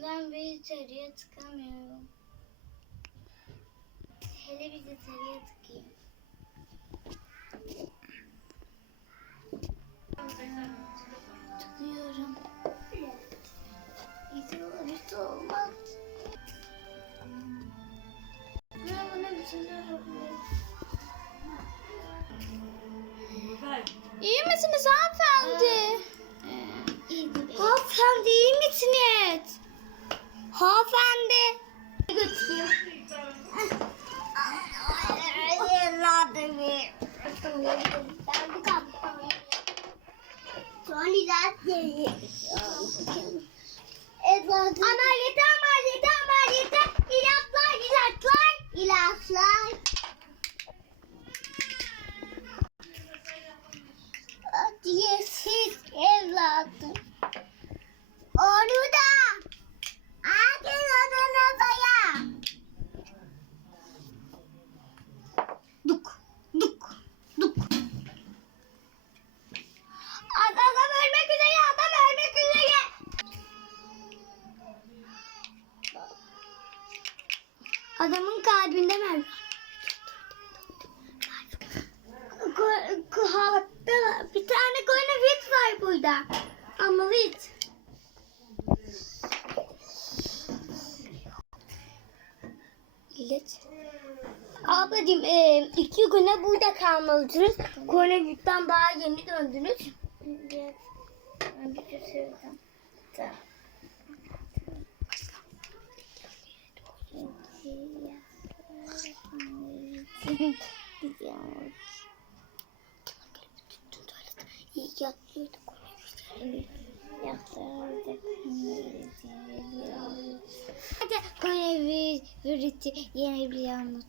yüzünden bir içeriye tıkamıyorum. Hele bir de içeriye tıkayım. Tıkıyorum. Hiç olur, olmaz. Ben buna bir şeyler. İyi misiniz hanımefendi? Hanımefendi iyi misiniz? Hanımefendi. Ameliyata ameliyata ameliyata ilaçlar ilaçlar ilaçlar. Diyesiz evladım. Adamın kalbinde mi? Ko- ko- hatta bir tane koronavirüs var burada. Ama virüs. İlaç. Ablacığım e, iki güne burada kalmalısınız. Koronavirüsten daha yeni döndünüz. Evet. Ben bir şey. Tamam. Gidiyoruz. İyi yatlıyorduk. Yatlıyorduk. Hadi koronavirüsü yenebiliyor musun?